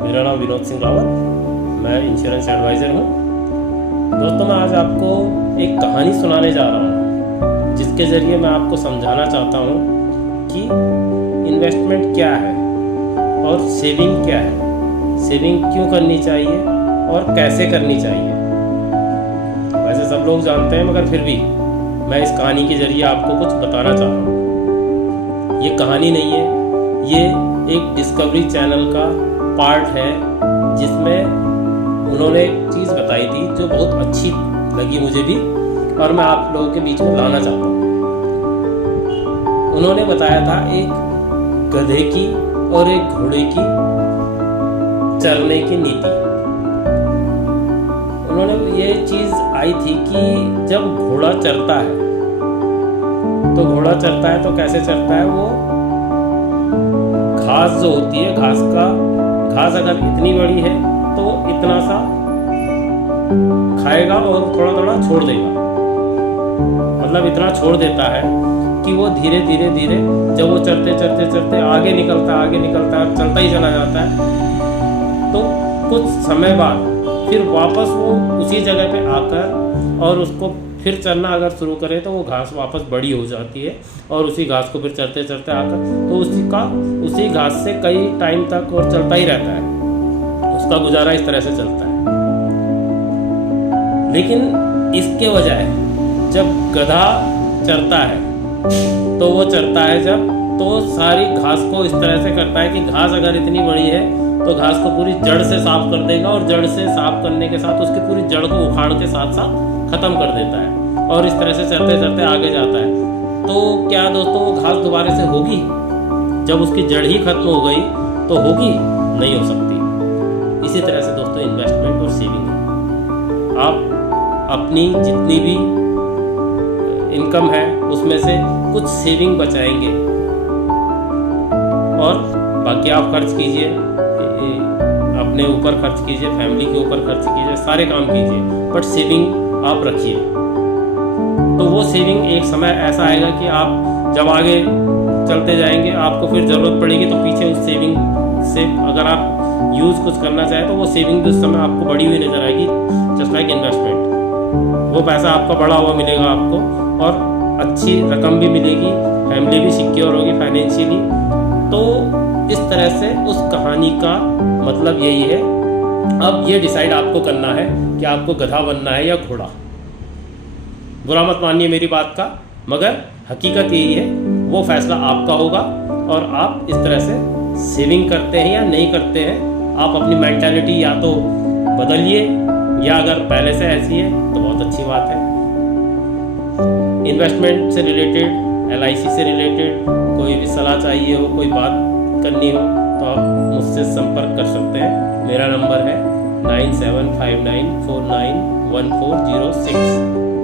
मेरा नाम विनोद सिंह रावत, मैं इंश्योरेंस एडवाइज़र हूँ। दोस्तों, मैं आज आपको एक कहानी सुनाने जा रहा हूँ जिसके ज़रिए मैं आपको समझाना चाहता हूँ कि इन्वेस्टमेंट क्या है और सेविंग क्या है, सेविंग क्यों करनी चाहिए और कैसे करनी चाहिए। वैसे सब लोग जानते हैं, मगर फिर भी मैं इस कहानी के ज़रिए आपको कुछ बताना चाह रहा हूँ। ये कहानी नहीं है, ये एक डिस्कवरी चैनल का पार्ट है जिसमें उन्होंने एक चीज़ बताई थी जो बहुत अच्छी लगी मुझे भी, और मैं आप लोगों के बीच में लाना चाहता हूँ। उन्होंने बताया था एक गधे की और एक घोड़े की चलने की नीति। उन्होंने ये चीज़ आई थी कि जब घोड़ा चलता है तो घोड़ा चलता है तो कैसे चलता है, वो घास जो होती है, घास अगर इतनी बड़ी है तो इतना सा खाएगा और थोड़ा थोड़ा छोड़ देगा। मतलब इतना छोड़ देता है कि वो धीरे धीरे धीरे जब वो चलते आगे निकलता है, चलता ही चला जाता है, तो कुछ समय बाद फिर वापस वो उसी जगह पे आकर और उसको फिर चलना अगर शुरू करे तो वो घास वापस बड़ी हो जाती है और उसी घास को फिर चलते आकर तो उसी घास से कई टाइम तक और चलता ही रहता है। उसका गुजारा इस तरह से चलता है। लेकिन इसके बजाय जब गधा चरता है तो वो चरता है जब तो सारी घास को इस तरह से करता है कि घास अगर इतनी बड़ी है तो घास को पूरी जड़ से साफ कर देगा और जड़ से साफ करने के साथ उसकी पूरी जड़ को उखाड़ के साथ साथ खत्म कर देता है और इस तरह से चलते आगे जाता है। तो क्या दोस्तों वो घास दोबारा से होगी? जब उसकी जड़ ही खत्म हो गई तो होगी? नहीं हो सकती। इसी तरह से दोस्तों इन्वेस्टमेंट और सेविंग है। आप अपनी जितनी भी इनकम है उसमें से कुछ सेविंग बचाएंगे और बाकी आप खर्च कीजिए, अपने ऊपर खर्च कीजिए, फैमिली के ऊपर खर्च कीजिए, सारे काम कीजिए, बट सेविंग आप रखिए। तो वो सेविंग एक समय ऐसा आएगा कि आप जब आगे चलते जाएंगे आपको फिर ज़रूरत पड़ेगी तो पीछे उस सेविंग से अगर आप यूज़ कुछ करना चाहें तो वो सेविंग भी उस समय आपको बढ़ी हुई नज़र आएगी, जस्ट लाइक इन्वेस्टमेंट। वो पैसा आपका बढ़ा हुआ मिलेगा आपको और अच्छी रकम भी मिलेगी, फैमिली भी सिक्योर होगी फाइनेंशियली। तो इस तरह से उस कहानी का मतलब यही है। अब ये डिसाइड आपको करना है कि आपको गधा बनना है या घोड़ा। बुरा मत मानिए मेरी बात का, मगर हकीकत यही है, वो फैसला आपका होगा। और आप इस तरह से सेविंग करते हैं या नहीं करते हैं, आप अपनी मेंटालिटी या तो बदलिए या अगर पहले से ऐसी है तो बहुत अच्छी बात है। इन्वेस्टमेंट से रिलेटेड, LIC से रिलेटेड कोई भी सलाह चाहिए हो, कोई बात करनी हो तो आप मुझसे संपर्क कर सकते हैं। मेरा नंबर है 9759491406।